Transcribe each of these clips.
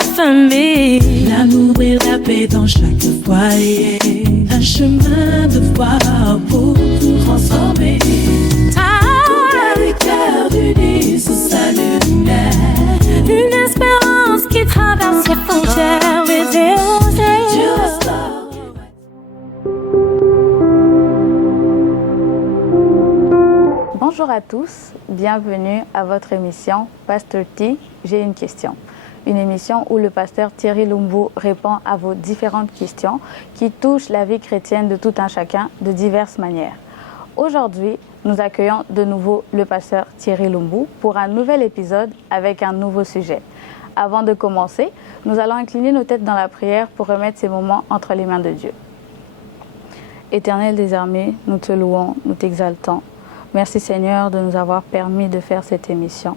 la famille. L'amour et la paix dans chaque foyer. Un chemin de foi pour tout transformer. Pour les cœurs unis sous sa lumière. Une espérance qui traverse les frontières et Dieu restaure. Bonjour à tous, bienvenue à votre émission Pasteur T, j'ai une question. Une émission où le pasteur Thierry Lumbu répond à vos différentes questions qui touchent la vie chrétienne de tout un chacun de diverses manières. Aujourd'hui, nous accueillons de nouveau le pasteur Thierry Lumbu pour un nouvel épisode avec un nouveau sujet. Avant de commencer, nous allons incliner nos têtes dans la prière pour remettre ces moments entre les mains de Dieu. Éternel des armées, nous te louons, nous t'exaltons. Merci Seigneur de nous avoir permis de faire cette émission.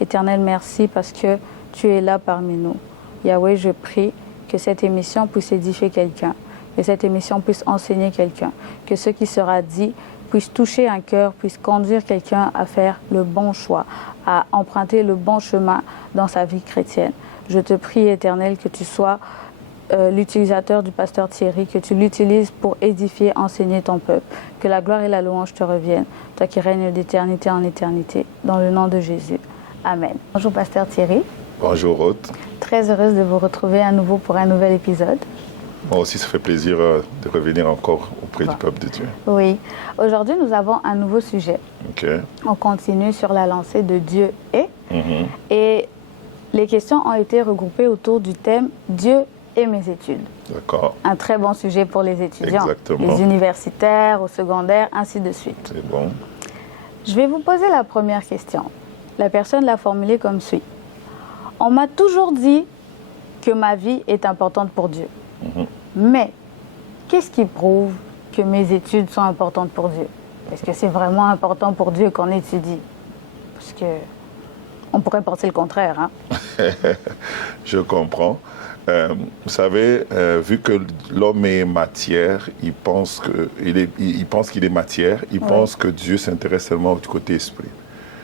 Éternel, merci parce que tu es là parmi nous. Yahweh, je prie que cette émission puisse édifier quelqu'un, que cette émission puisse enseigner quelqu'un, que ce qui sera dit puisse toucher un cœur, puisse conduire quelqu'un à faire le bon choix, à emprunter le bon chemin dans sa vie chrétienne. Je te prie, Éternel, que tu sois l'utilisateur du pasteur Thierry, que tu l'utilises pour édifier, enseigner ton peuple. Que la gloire et la louange te reviennent, toi qui règnes d'éternité en éternité, dans le nom de Jésus. Amen. Bonjour pasteur Thierry. Bonjour Ruth. Très heureuse de vous retrouver à nouveau pour un nouvel épisode. Moi aussi, ça fait plaisir de revenir encore auprès du peuple de Dieu. Oui. Aujourd'hui, nous avons un nouveau sujet. Ok. On continue sur la lancée de Dieu est. Et les questions ont été regroupées autour du thème Dieu et mes études. D'accord. Un très bon sujet pour les étudiants, Exactement. les universitaires, au secondaire, ainsi de suite. C'est bon. Je vais vous poser la première question. La personne l'a formulée comme suit. On m'a toujours dit que ma vie est importante pour Dieu. Mais qu'est-ce qui prouve que mes études sont importantes pour Dieu? Est-ce que c'est vraiment important pour Dieu qu'on étudie? Parce que on pourrait penser le contraire. Hein? Je comprends. Vous savez, vu que l'homme est matière, il pense qu'il est matière, il pense que Dieu s'intéresse seulement du côté esprit.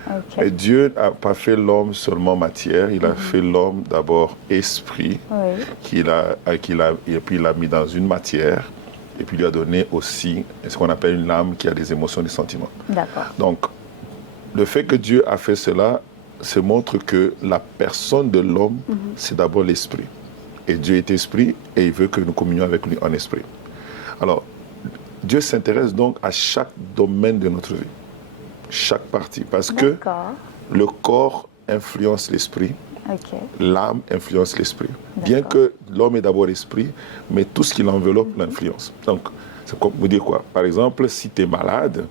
Okay. Et Dieu n'a pas fait l'homme seulement matière, il a fait l'homme d'abord esprit, et puis il l'a mis dans une matière, et puis il lui a donné aussi ce qu'on appelle une âme qui a des émotions, des sentiments. D'accord. Donc, le fait que Dieu a fait cela, se montre que la personne de l'homme, c'est d'abord l'esprit. Et Dieu est esprit et il veut que nous communions avec lui en esprit. Alors, Dieu s'intéresse donc à chaque domaine de notre vie, chaque partie, parce que le corps influence l'esprit, l'âme influence l'esprit. Bien que l'homme est d'abord esprit, mais tout ce qui l'enveloppe l'influence. Donc, c'est comme vous dire quoi? Par exemple, si tu es malade,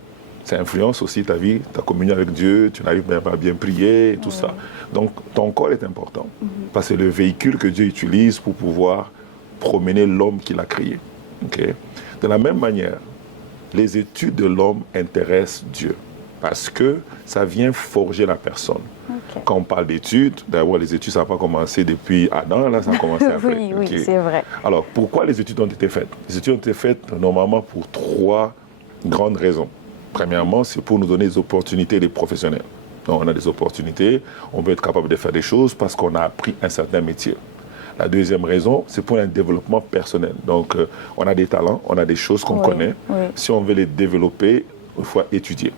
ça influence aussi ta vie, ta communion avec Dieu, tu n'arrives même pas à bien prier, et tout ça. Donc, ton corps est important, parce que c'est le véhicule que Dieu utilise pour pouvoir promener l'homme qu'il a créé. Okay? De la même manière, les études de l'homme intéressent Dieu, parce que ça vient forger la personne. Quand on parle d'études, d'abord les études, ça n'a pas commencé depuis Adam, là ça a commencé après. Oui, c'est vrai. Alors, pourquoi les études ont été faites? Les études ont été faites normalement pour 3 grandes raisons. Premièrement, c'est pour nous donner des opportunités des professionnels. Donc, on a des opportunités, on veut être capable de faire des choses parce qu'on a appris un certain métier. La deuxième raison, c'est pour un développement personnel. Donc, on a des talents, on a des choses qu'on connaît. Si on veut les développer, il faut étudier.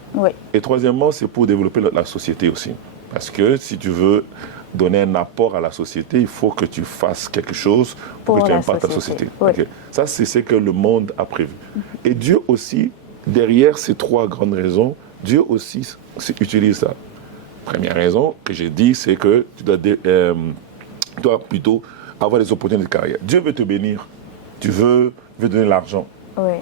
Et troisièmement, c'est pour développer la société aussi. Parce que si tu veux donner un apport à la société, il faut que tu fasses quelque chose pour que tu impactes la société. Okay. Ça, c'est ce que le monde a prévu. Et Dieu aussi, derrière ces 3 grandes raisons, Dieu aussi utilise ça. Première raison que j'ai dit, c'est que tu dois plutôt avoir des opportunités de carrière. Dieu veut te bénir. Tu veux donner l'argent.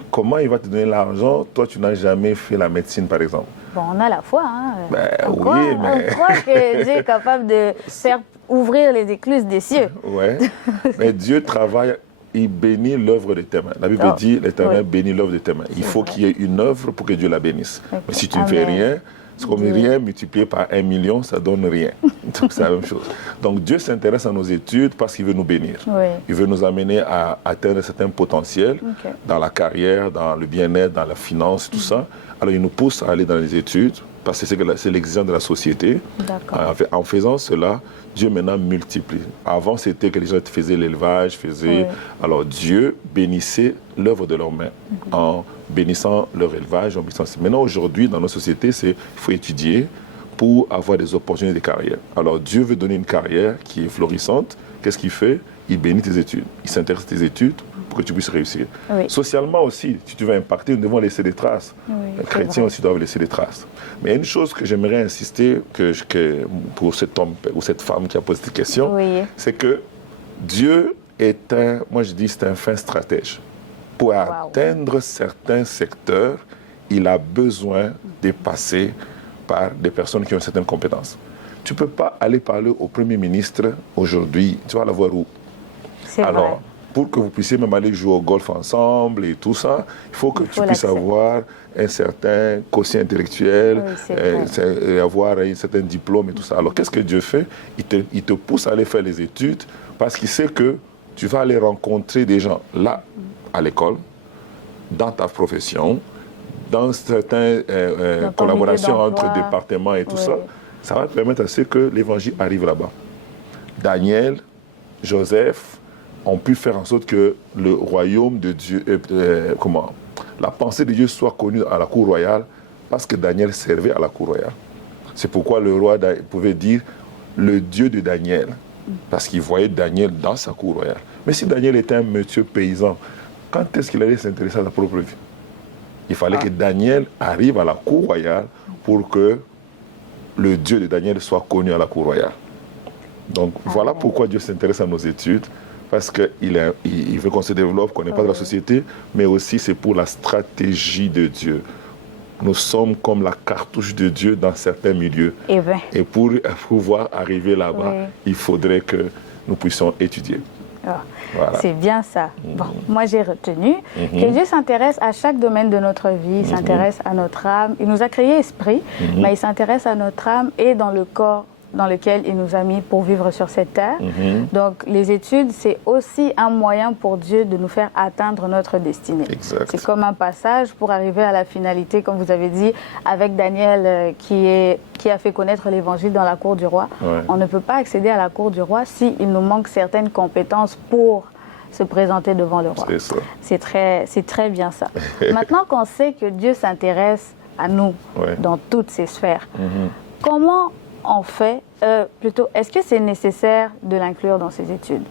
Comment il va te donner l'argent? Toi, tu n'as jamais fait la médecine, par exemple. Bon, on a la foi. Hein. On croit que Dieu est capable de faire ouvrir les écluses des cieux. Mais Dieu travaille. Il bénit l'œuvre de tes mains. La Bible dit, l'Éternel bénit l'œuvre de tes mains. Il faut qu'il y ait une œuvre pour que Dieu la bénisse. Mais si tu ne fais rien, c'est comme rien multiplié par 1 million, ça donne rien. Donc c'est la même chose. Donc Dieu s'intéresse à nos études parce qu'il veut nous bénir. Oui. Il veut nous amener à atteindre certains potentiels dans la carrière, dans le bien-être, dans la finance, tout ça. Alors il nous pousse à aller dans les études parce que c'est l'exigence de la société. En faisant cela, Dieu maintenant multiplie. Avant, c'était que les gens faisaient l'élevage, Alors Dieu bénissait l'œuvre de leurs mains en bénissant leur élevage. Maintenant, aujourd'hui, dans nos sociétés, il faut étudier pour avoir des opportunités de carrière. Alors Dieu veut donner une carrière qui est florissante. Qu'est-ce qu'il fait? Il bénit tes études. Il s'intéresse à tes études pour que tu puisses réussir. Socialement aussi, si tu veux impacter, nous devons laisser des traces. Les chrétiens aussi doivent laisser des traces. Mais une chose que j'aimerais insister pour cet homme ou cette femme qui a posé cette question, c'est que Dieu est c'est un fin stratège. Pour atteindre certains secteurs, il a besoin de passer par des personnes qui ont certaines compétences. Tu ne peux pas aller parler au Premier ministre aujourd'hui, tu vas la voir où? Alors, pour que vous puissiez même aller jouer au golf ensemble et tout ça, il faut que tu puisses avoir un certain quotient intellectuel, avoir un certain diplôme et tout ça. Alors, qu'est-ce que Dieu fait? Il te pousse à aller faire les études parce qu'il sait que tu vas aller rencontrer des gens là, à l'école, dans ta profession, dans certaines collaborations entre départements et tout ça. Ça va te permettre à ce que l'évangile arrive là-bas. Daniel, Joseph ont pu faire en sorte que le royaume de Dieu, la pensée de Dieu soit connue à la cour royale parce que Daniel servait à la cour royale. C'est pourquoi le roi pouvait dire le Dieu de Daniel, parce qu'il voyait Daniel dans sa cour royale. Mais si Daniel était un monsieur paysan, quand est-ce qu'il allait s'intéresser à sa propre vie? Il fallait que Daniel arrive à la cour royale pour que le Dieu de Daniel soit connu à la cour royale. Donc voilà pourquoi Dieu s'intéresse à nos études, parce qu'il veut qu'on se développe, qu'on n'est pas de la société, mais aussi c'est pour la stratégie de Dieu. Nous sommes comme la cartouche de Dieu dans certains milieux. Et pour pouvoir arriver là-bas, il faudrait que nous puissions étudier. Voilà. C'est bien ça. Bon, moi j'ai retenu que Dieu s'intéresse à chaque domaine de notre vie, il s'intéresse à notre âme. Il nous a créé esprit, mais il s'intéresse à notre âme et dans le corps dans lequel il nous a mis pour vivre sur cette terre. Donc les études, c'est aussi un moyen pour Dieu de nous faire atteindre notre destinée. C'est comme un passage pour arriver à la finalité, comme vous avez dit, avec Daniel qui a fait connaître l'évangile dans la cour du roi. On ne peut pas accéder à la cour du roi s'il nous manque certaines compétences pour se présenter devant le roi. C'est très bien ça. Maintenant qu'on sait que Dieu s'intéresse à nous dans toutes ces sphères, comment on fait, est-ce que c'est nécessaire de l'inclure dans ses études?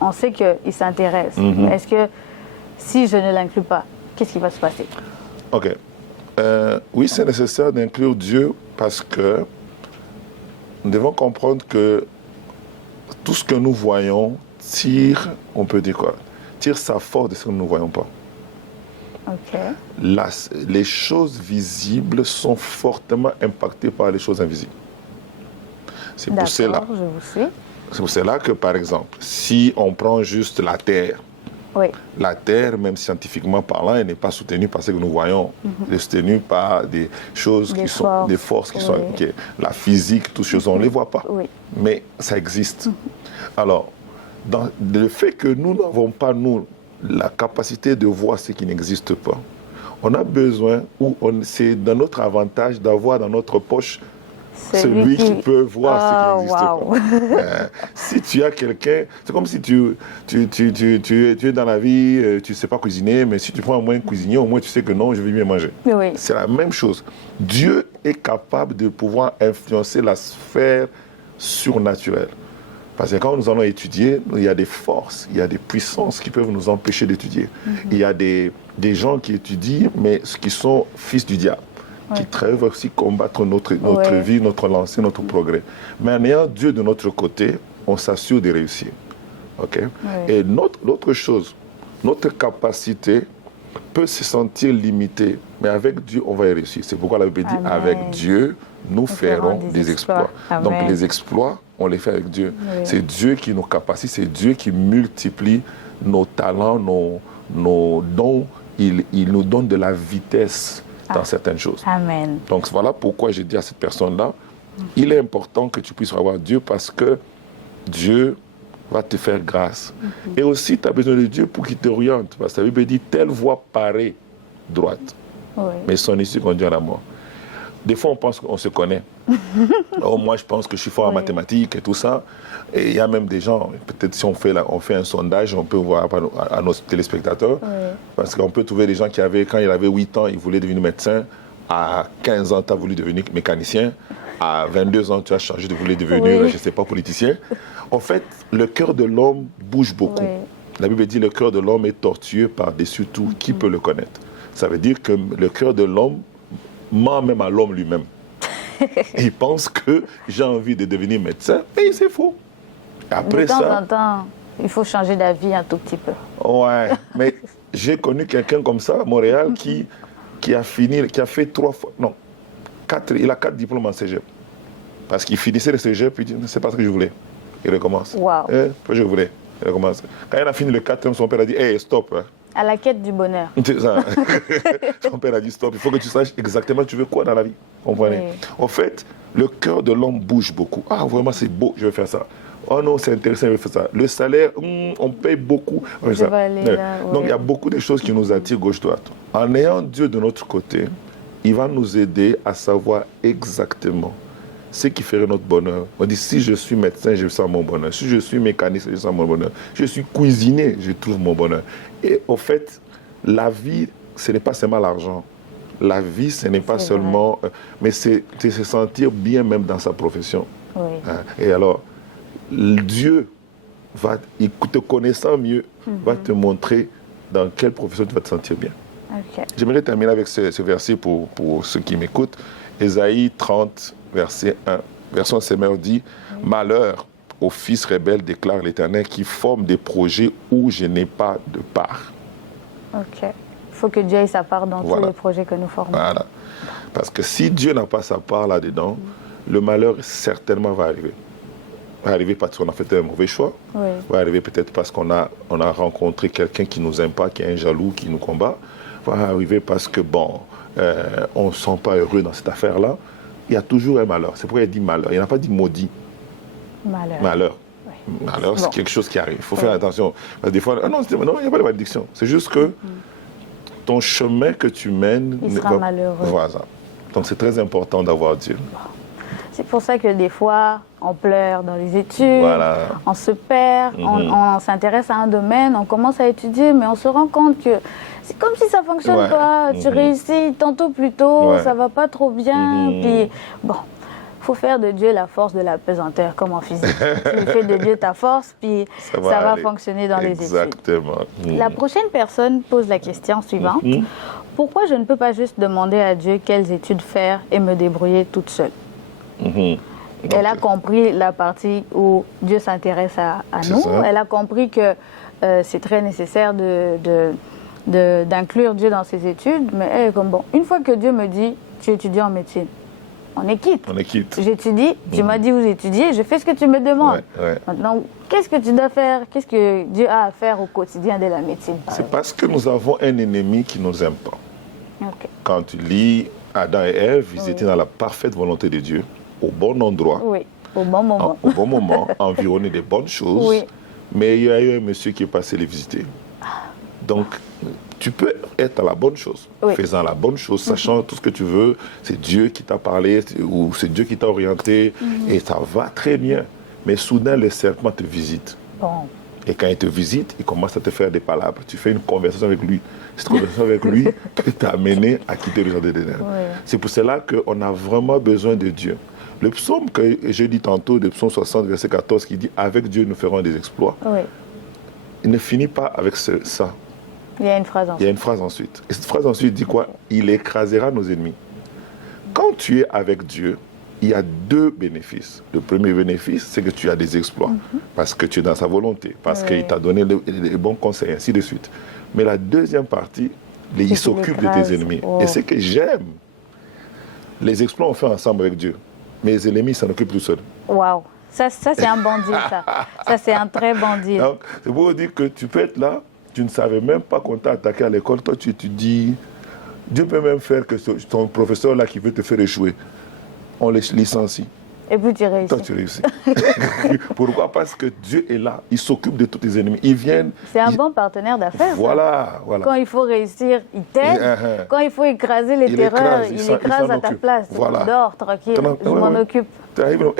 On sait qu'il s'intéresse, mais est-ce que si je ne l'inclus pas, qu'est-ce qui va se passer? Ok. Oui, c'est nécessaire d'inclure Dieu parce que nous devons comprendre que tout ce que nous voyons tire, on peut dire quoi? Tire sa force de ce que nous ne voyons pas. Les choses visibles sont fortement impactées par les choses invisibles. C'est pour cela que, par exemple, si on prend juste la Terre, la Terre, même scientifiquement parlant, elle n'est pas soutenue par ce que nous voyons. Elle est soutenue par des choses des forces qui sont... La physique, toutes ces choses, on ne les voit pas. Mais ça existe. Alors, le fait que nous n'avons pas, la capacité de voir ce qui n'existe pas, on a besoin, c'est dans notre avantage d'avoir dans notre poche celui qui peut voir ce qui n'existe pas. Si tu as quelqu'un, c'est comme si tu es dans la vie, tu ne sais pas cuisiner, mais si tu prends au moins un cuisinier, au moins tu sais que non, je vais bien manger. C'est la même chose. Dieu est capable de pouvoir influencer la sphère surnaturelle. Parce que quand nous allons étudier, il y a des forces, il y a des puissances qui peuvent nous empêcher d'étudier. Il y a des gens qui étudient, mais qui sont fils du diable, qui travaillent aussi combattre notre vie, notre lancée, notre progrès. Mais en ayant Dieu de notre côté, on s'assure de réussir. Et l'autre chose, notre capacité peut se sentir limitée, mais avec Dieu, on va y réussir. C'est pourquoi la Bible dit, avec Dieu, nous ferons des exploits. Donc les exploits, on les fait avec Dieu. C'est Dieu qui nous capacite, c'est Dieu qui multiplie nos talents, nos dons. Il nous donne de la vitesse dans certaines choses. Amen. Donc voilà pourquoi j'ai dit à cette personne-là, il est important que tu puisses avoir Dieu parce que Dieu va te faire grâce. Et aussi, tu as besoin de Dieu pour qu'il t'oriente. Parce que la Bible dit, telle voie paraît droite, mais son issue conduit à la mort. Des fois, on pense qu'on se connaît. Oh, moi, je pense que je suis fort en mathématiques et tout ça. Et il y a même des gens, peut-être si on fait un sondage, on peut voir à nos téléspectateurs. Parce qu'on peut trouver des gens qui avaient, quand il avait 8 ans, ils voulaient devenir médecin. À 15 ans, tu as voulu devenir mécanicien. À 22 ans, tu as changé de vouloir devenir, je ne sais pas, politicien. En fait, le cœur de l'homme bouge beaucoup. La Bible dit le cœur de l'homme est tortueux par-dessus tout. Qui peut le connaître? Ça veut dire que le cœur de l'homme ment même à l'homme lui-même. Il pense que j'ai envie de devenir médecin, et c'est faux. Après de temps en temps, il faut changer d'avis un tout petit peu. Ouais, mais j'ai connu quelqu'un comme ça à Montréal qui a fait 3 fois, non, 4, il a 4 diplômes en cégep. Parce qu'il finissait le cégep, puis il dit, c'est pas ce que je voulais. Il recommence. Wow. Ce que je voulais. Il recommence. Quand il a fini le 4e, son père a dit, hey, stop. Hein. À la quête du bonheur. C'est ça. Son père a dit, stop, il faut que tu saches exactement tu veux quoi dans la vie. Comprenez? En fait, le cœur de l'homme bouge beaucoup. Ah, vraiment, c'est beau, je vais faire ça. Oh non, c'est intéressant, je vais faire ça. Le salaire, on paye beaucoup. Donc, il y a beaucoup de choses qui nous attirent gauche-droite. En ayant Dieu de notre côté, il va nous aider à savoir exactement ce qui ferait notre bonheur. On dit, si je suis médecin, je sens mon bonheur. Si je suis mécanicien, je sens mon bonheur. Je suis cuisinier, je trouve mon bonheur. Et au fait, la vie, ce n'est pas seulement l'argent. La vie, ce n'est pas seulement... mais c'est se sentir bien même dans sa profession. Et alors, Dieu, te connaissant mieux, va te montrer dans quelle profession tu vas te sentir bien. J'aimerais terminer avec ce verset pour ceux qui m'écoutent. Ésaïe 30, verset 1. Version Semeur dit, « Malheur aux fils rebelles, déclare l'Éternel, qui forment des projets où je n'ai pas de part. » Ok. Il faut que Dieu ait sa part dans tous les projets que nous formons. Voilà. Parce que si Dieu n'a pas sa part là-dedans, le malheur certainement va arriver. Va arriver parce qu'on a fait un mauvais choix. Va arriver peut-être parce qu'on a rencontré quelqu'un qui ne nous aime pas, qui est un jaloux, qui nous combat. Va arriver parce que, on ne se sent pas heureux dans cette affaire-là. Il y a toujours un malheur. C'est pourquoi il dit malheur. Il n'a pas dit maudit. Malheur. Malheur, c'est quelque chose qui arrive. Il faut faire attention. Parce que des fois, non, il n'y a pas de malédiction. C'est juste que ton chemin que tu mènes... Il sera malheureux. Voilà. Donc c'est très important d'avoir Dieu. C'est pour ça que des fois, on pleure dans les études, on se perd, on s'intéresse à un domaine, on commence à étudier, mais on se rend compte que c'est comme si ça ne fonctionne pas. Tu réussis tantôt plus tôt, ça ne va pas trop bien. Puis, il faut faire de Dieu la force de la pesanteur, comme en physique. Tu fais de Dieu ta force, puis ça va fonctionner dans les études. Exactement. La prochaine personne pose la question suivante. Pourquoi je ne peux pas juste demander à Dieu quelles études faire et me débrouiller toute seule? Elle a compris la partie où Dieu s'intéresse à nous. Elle a compris que c'est très nécessaire d'inclure Dieu dans ses études. Mais elle est comme, une fois que Dieu me dit, tu étudies en médecine, on est quitte. J'étudie, tu m'as dit où j'étudie, je fais ce que tu me demandes. Maintenant, qu'est-ce que tu dois faire? Qu'est-ce que Dieu a à faire au quotidien de la médecine? C'est parce que nous avons un ennemi qui ne nous aime pas. Quand tu lis Adam et Ève, ils étaient dans la parfaite volonté de Dieu, au bon endroit, au bon moment, environnés des bonnes choses, mais il y a eu un monsieur qui est passé les visiter. Donc, tu peux être à la bonne chose, faisant la bonne chose, sachant tout ce que tu veux, c'est Dieu qui t'a parlé, ou c'est Dieu qui t'a orienté, et ça va très bien. Mais soudain, le serpent te visite. Et quand il te visite, il commence à te faire des palabres. Tu fais une conversation avec lui. Cette conversation avec lui t'a amené à quitter le jardin d'Éden. C'est pour cela qu'on a vraiment besoin de Dieu. Le psaume que j'ai dit tantôt, le psaume 60, verset 14, qui dit « Avec Dieu, nous ferons des exploits ». Il ne finit pas avec ça. Il y a une phrase ensuite. Il y a une phrase ensuite. Et cette phrase ensuite dit quoi? Il écrasera nos ennemis. Quand tu es avec Dieu, il y a 2 bénéfices. Le premier bénéfice, c'est que tu as des exploits, parce que tu es dans sa volonté, parce qu'il t'a donné les bons conseils, ainsi de suite. Mais la deuxième partie, il s'occupe de tes ennemis. Et c'est que j'aime. Les exploits, on fait ensemble avec Dieu. Mais les ennemis, ça s'en occupent tout seul. Waouh! Ça c'est un bon deal, ça. Ça, c'est un très bon deal. Donc, c'est pour dire que tu peux être là, tu ne savais même pas qu'on t'a attaqué à l'école. Toi, tu étudies. Dieu peut même faire que ton professeur là qui veut te faire échouer, on les licencie. Et puis tu réussis. Toi, tu réussis. Pourquoi? Parce que Dieu est là. Il s'occupe de tous tes ennemis. Ils viennent. C'est un bon partenaire d'affaires. Voilà. Quand il faut réussir, il t'aide. Quand il faut écraser les terreurs, il écrase à ta place. Voilà. Dors, tranquille, je m'en occupe. Tu arrives,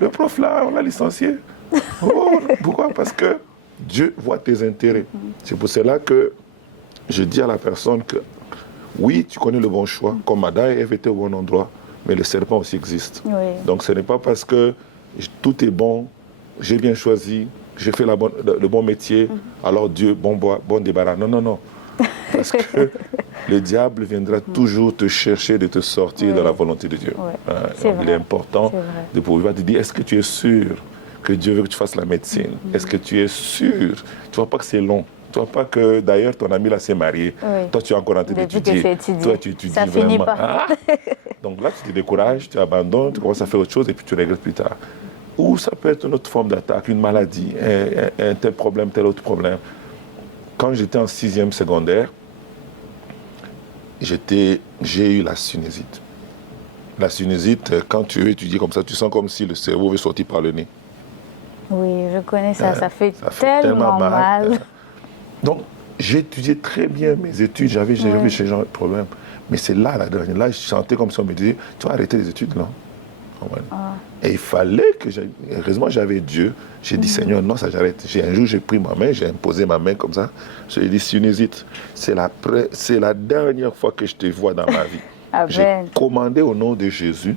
le prof là, on l'a licencié. Oh, pourquoi? Parce que Dieu voit tes intérêts. C'est pour cela que je dis à la personne que oui, tu connais le bon choix, comme Adam et Ève étaient au bon endroit, mais le serpent aussi existe. Oui. Donc ce n'est pas parce que tout est bon, j'ai bien choisi, j'ai fait le bon métier, alors Dieu, bon débarras. Non. Parce que le diable viendra toujours te chercher de te sortir de la volonté de Dieu. Donc il est important de pouvoir te dire, est-ce que tu es sûr que Dieu veut que tu fasses la médecine? Est-ce que tu es sûr? Tu vois pas que c'est long. Tu vois pas que d'ailleurs ton ami là s'est marié. Toi tu es encore en train d'étudier. Toi tu étudies ça vraiment. Finit pas. Donc là tu te décourages, tu abandonnes, tu commences à faire autre chose et puis tu regrettes plus tard. Ou ça peut être une autre forme d'attaque, une maladie, un tel problème, tel autre problème. Quand j'étais en 6e secondaire, j'ai eu la sinusite. La sinusite, quand tu étudies comme ça, tu sens comme si le cerveau veut sortir par le nez. Oui, je connais ça. Ça fait tellement mal. Donc, j'ai étudié très bien mes études. J'avais ce genre de problème. Mais c'est là, la dernière. Là, je sentais comme si on me disait, tu vas arrêter les études, là. Et il fallait que heureusement, j'avais Dieu. J'ai dit, Seigneur, non, ça j'arrête. Un jour, j'ai pris ma main, j'ai imposé ma main comme ça. J'ai dit, sinusite, c'est la dernière fois que je te vois dans ma vie. J'ai commandé au nom de Jésus.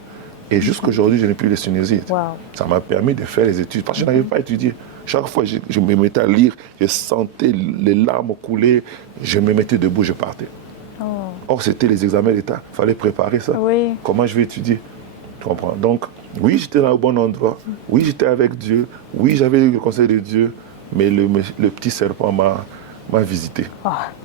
Et jusqu'aujourd'hui, je n'ai plus les sinusites. Ça m'a permis de faire les études. Parce que je n'arrivais pas à étudier. Chaque fois que je me mettais à lire, je sentais les larmes couler. Je me mettais debout, je partais. Or, c'était les examens d'État. Il fallait préparer ça. Comment je vais étudier? Tu comprends? Donc, oui, j'étais dans le bon endroit. Oui, j'étais avec Dieu. Oui, j'avais eu le conseil de Dieu. Mais le petit serpent m'a visité.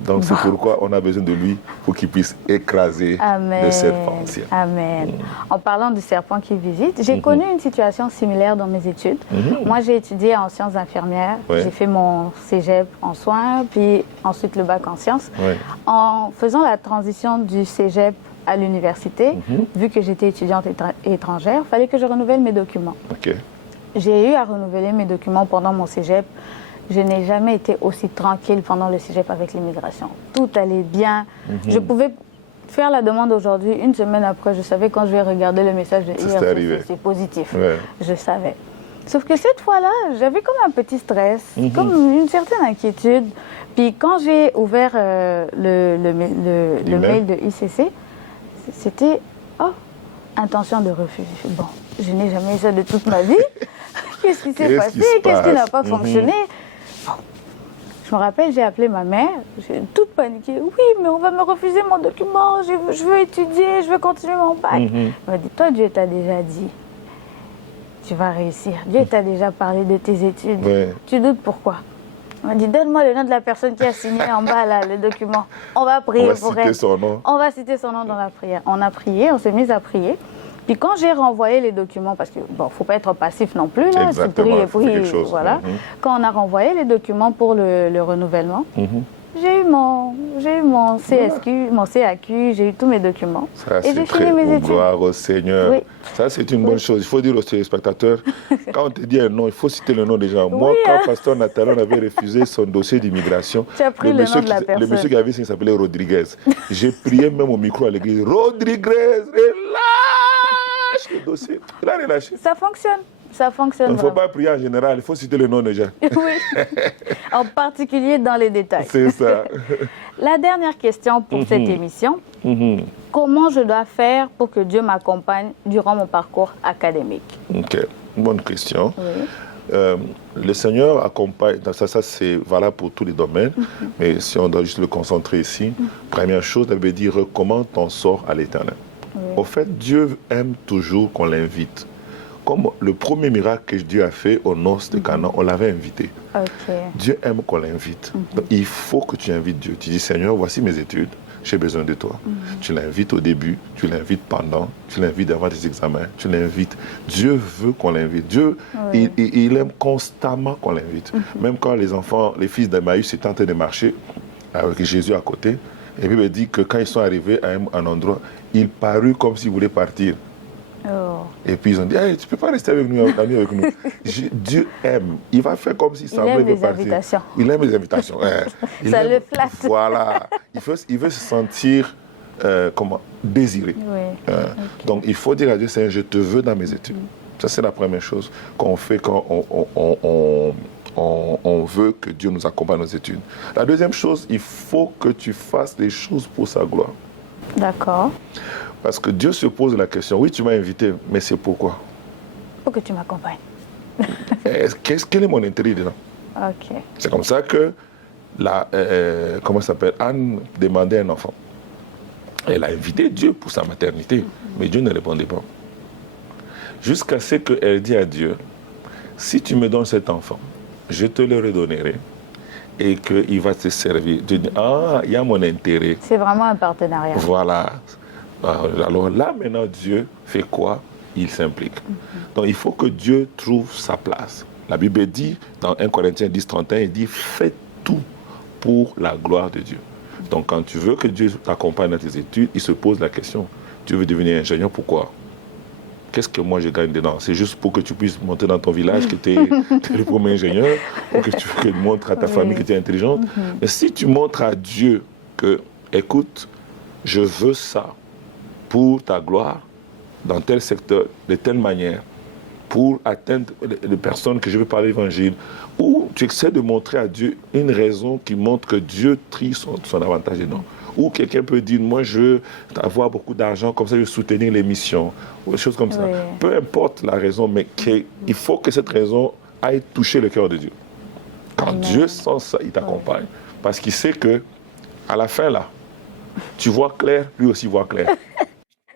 Donc, c'est pourquoi on a besoin de lui pour qu'il puisse écraser le serpent ancien. Amen. En parlant du serpent qui visite, j'ai connu une situation similaire dans mes études. Moi, j'ai étudié en sciences infirmières. J'ai fait mon cégep en soins, puis ensuite le bac en sciences. En faisant la transition du cégep à l'université, vu que j'étais étudiante étrangère, il fallait que je renouvelle mes documents. J'ai eu à renouveler mes documents pendant mon cégep. Je n'ai jamais été aussi tranquille pendant le cégep avec l'immigration. Tout allait bien. Je pouvais faire la demande aujourd'hui. Une semaine après, je savais quand je vais regarder le message de IRCC, c'est positif. Je savais. Sauf que cette fois-là, j'avais comme un petit stress, comme une certaine inquiétude. Puis quand j'ai ouvert le mail de ICC, c'était intention de refus. Bon, je n'ai jamais eu ça de toute ma vie. Qu'est-ce qui s'est passé? Qu'est-ce qui n'a pas fonctionné? Bon. Je me rappelle, j'ai appelé ma mère, j'ai toute paniquée. Oui, mais on va me refuser mon document, je veux étudier, je veux continuer mon bac. Elle m'a dit, toi, Dieu t'a déjà dit, tu vas réussir. Dieu t'a déjà parlé de tes études. Tu doutes pourquoi? Elle m'a dit, donne-moi le nom de la personne qui a signé en bas là, le document. On va prier pour elle. On va citer son nom dans la prière. On a prié, on s'est mis à prier. Puis quand j'ai renvoyé les documents, parce que bon, faut pas être passif non plus, là, c'est pris et puis voilà. Quand on a renvoyé les documents pour le renouvellement, j'ai eu mon CSQ, mon CAQ, j'ai eu tous mes documents. Ça, et j'ai fini mes études. Gloire au Seigneur. Ça, c'est une bonne chose. Il faut dire aux téléspectateurs, quand on te dit un nom, il faut citer le nom des gens. Moi, quand Pasteur Nathalie avait refusé son dossier d'immigration, le monsieur qui avait signé s'appelait Rodriguez. J'ai prié même au micro à l'église, Rodriguez, relâche le dossier. Il a relâché. Ça fonctionne. Ça fonctionne. Il ne faut pas prier en général, il faut citer le nom des gens. Oui, en particulier dans les détails. C'est ça. La dernière question pour cette émission. Comment je dois faire pour que Dieu m'accompagne durant mon parcours académique? Ok, bonne question. Le Seigneur accompagne, ça c'est valable pour tous les domaines, mais si on doit juste le concentrer ici, première chose, elle veut dire recommande ton sort à l'Éternel. Au fait, Dieu aime toujours qu'on l'invite. Comme le premier miracle que Dieu a fait aux noces de Canaan, on l'avait invité. Dieu aime qu'on l'invite. Donc, il faut que tu invites Dieu. Tu dis, Seigneur, voici mes études, j'ai besoin de toi. Tu l'invites au début, tu l'invites pendant, tu l'invites avant tes examens, tu l'invites. Dieu veut qu'on l'invite. Dieu, il aime constamment qu'on l'invite. Même quand les enfants, les fils d'Emmaüs étaient en train de marcher avec Jésus à côté, et puis il dit que quand ils sont arrivés à un endroit, il parut comme s'ils voulaient partir. Et puis ils ont dit, hey, tu ne peux pas rester avec nous, ami avec nous. Dieu aime. Il va faire comme s'il semblait veut partir. Invitations. Il aime les invitations. Ça le flatte. Voilà. Il veut se sentir désiré. Oui. Donc il faut dire à Dieu, Seigneur, je te veux dans mes études. Ça, c'est la première chose qu'on fait quand on veut que Dieu nous accompagne dans nos études. La deuxième chose, il faut que tu fasses les choses pour sa gloire. D'accord. Parce que Dieu se pose la question, oui, tu m'as invité, mais c'est pourquoi? Pour que tu m'accompagnes. Quel est mon intérêt dedans? Ok. C'est comme ça que comment ça s'appelle, Anne demandait un enfant. Elle a invité Dieu pour sa maternité, mais Dieu ne répondait pas. Jusqu'à ce qu'elle dit à Dieu, si tu me donnes cet enfant, je te le redonnerai et qu'il va te servir. Dieu dit, il y a mon intérêt. C'est vraiment un partenariat. Voilà. Alors là, maintenant, Dieu fait quoi? Il s'implique. Donc, il faut que Dieu trouve sa place. La Bible dit, dans 1 Corinthiens 10, 31, il dit, fais tout pour la gloire de Dieu. Donc, quand tu veux que Dieu t'accompagne dans tes études, il se pose la question, tu veux devenir ingénieur, pourquoi? Qu'est-ce que moi je gagne dedans? C'est juste pour que tu puisses monter dans ton village que tu es le premier ingénieur, ou que tu montres à ta famille que tu es intelligente. Mais si tu montres à Dieu que, écoute, je veux ça pour ta gloire, dans tel secteur, de telle manière, pour atteindre les personnes que je veux parler l'évangile, ou tu essaies de montrer à Dieu une raison qui montre que Dieu trie son avantage dedans. Ou quelqu'un peut dire, moi je veux avoir beaucoup d'argent, comme ça je veux soutenir les missions, ou des choses comme ça. Peu importe la raison, mais il faut que cette raison aille toucher le cœur de Dieu. Quand Dieu sent ça, il t'accompagne. Parce qu'il sait que, à la fin là, tu vois clair, lui aussi voit clair.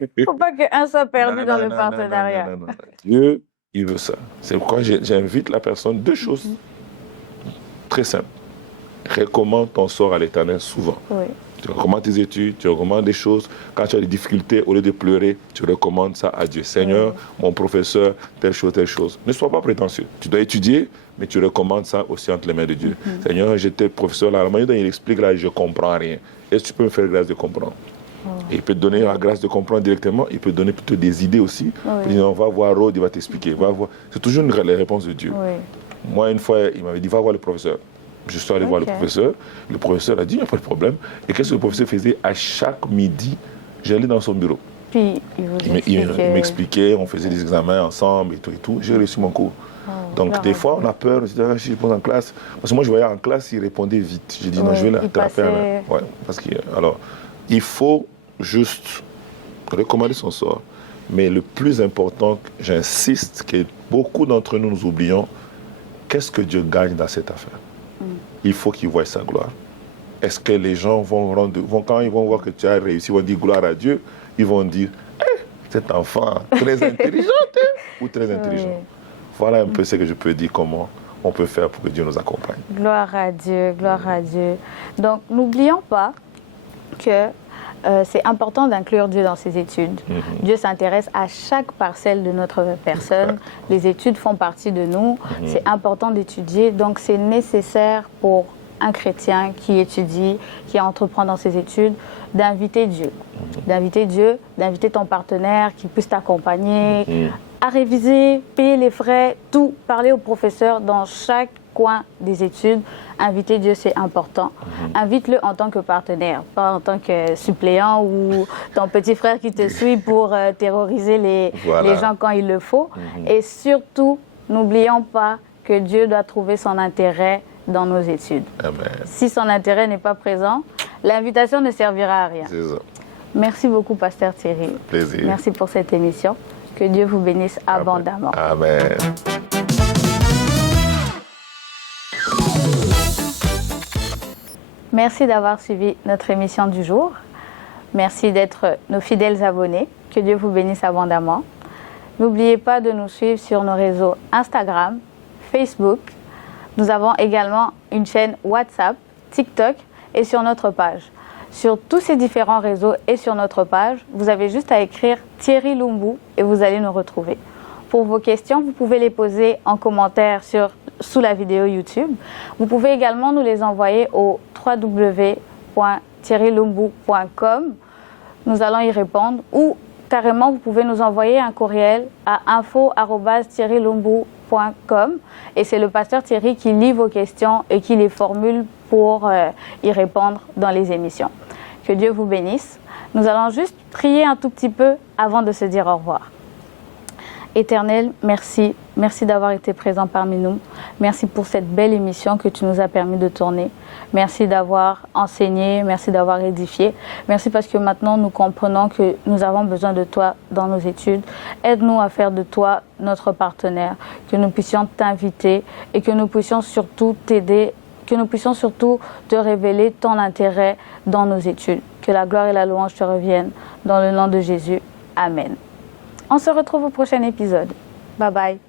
Il ne faut pas qu'un soit perdu dans le partenariat. Non. Dieu, il veut ça. C'est pourquoi j'invite la personne, deux choses très simples. Recommande ton sort à l'Éternel souvent. Oui. Tu recommandes tes études, tu recommandes des choses. Quand tu as des difficultés, au lieu de pleurer, tu recommandes ça à Dieu. Seigneur, mon professeur, telle chose, telle chose. Ne sois pas prétentieux. Tu dois étudier, mais tu recommandes ça aussi entre les mains de Dieu. Seigneur, j'étais professeur là, la manière dont il explique là, je ne comprends rien. Est-ce que tu peux me faire grâce de comprendre? Et il peut te donner la grâce de comprendre directement, il peut te donner plutôt des idées aussi. Il dit, on va voir Rod, il va t'expliquer. C'est toujours les réponses de Dieu. Moi, une fois, il m'avait dit, va voir le professeur. Je suis allé voir le professeur. Le professeur a dit, il n'y a pas de problème. Et qu'est-ce que le professeur faisait? À chaque midi, j'allais dans son bureau. Puis, il m'expliquait, on faisait des examens ensemble et tout. J'ai reçu mon cours. Donc, des fois, on a peur. Je dis, je pose en classe. Parce que moi, je voyais en classe, il répondait vite. J'ai dit, non, je vais l'attraper. Parce que, alors, il faut juste recommander son sort. Mais le plus important, j'insiste, que beaucoup d'entre nous oublions, qu'est-ce que Dieu gagne dans cette affaire? Il faut qu'il voie sa gloire. Est-ce que les gens quand ils vont voir que tu as réussi, ils vont dire gloire à Dieu, ils vont dire, cet enfant, très intelligent, ou très intelligent. Voilà un peu ce que je peux dire, comment on peut faire pour que Dieu nous accompagne. Gloire à Dieu, gloire à Dieu. Donc, n'oublions pas que c'est important d'inclure Dieu dans ses études. Dieu s'intéresse à chaque parcelle de notre personne. Les études font partie de nous. C'est important d'étudier. Donc, c'est nécessaire pour un chrétien qui étudie, qui entreprend dans ses études, d'inviter Dieu. D'inviter Dieu, d'inviter ton partenaire qui puisse t'accompagner à réviser, payer les frais, tout, parler au professeur dans chaque coin des études. Inviter Dieu, c'est important. Invite-le en tant que partenaire, pas en tant que suppléant ou ton petit frère qui te suit pour terroriser les gens quand il le faut. Et surtout, n'oublions pas que Dieu doit trouver son intérêt dans nos études. Amen. Si son intérêt n'est pas présent, l'invitation ne servira à rien. C'est ça. Merci beaucoup, Pasteur Thierry. Plaisir. Merci pour cette émission. Que Dieu vous bénisse abondamment. Amen. Merci d'avoir suivi notre émission du jour. Merci d'être nos fidèles abonnés. Que Dieu vous bénisse abondamment. N'oubliez pas de nous suivre sur nos réseaux Instagram, Facebook. Nous avons également une chaîne WhatsApp, TikTok et sur notre page. Sur tous ces différents réseaux et sur notre page, vous avez juste à écrire Thierry Lumbu et vous allez nous retrouver. Pour vos questions, vous pouvez les poser en commentaire sous la vidéo YouTube. Vous pouvez également nous les envoyer au www.thierrylumbu.com. Nous allons y répondre ou carrément, vous pouvez nous envoyer un courriel à info@thierrylumbu.com et c'est le pasteur Thierry qui lit vos questions et qui les formule pour y répondre dans les émissions. Que Dieu vous bénisse. Nous allons juste prier un tout petit peu avant de se dire au revoir. Éternel, merci. Merci d'avoir été présent parmi nous. Merci pour cette belle émission que tu nous as permis de tourner. Merci d'avoir enseigné, merci d'avoir édifié. Merci parce que maintenant nous comprenons que nous avons besoin de toi dans nos études. Aide-nous à faire de toi notre partenaire, que nous puissions t'inviter et que nous puissions surtout t'aider, que nous puissions surtout te révéler ton intérêt dans nos études. Que la gloire et la louange te reviennent dans le nom de Jésus. Amen. On se retrouve au prochain épisode. Bye bye.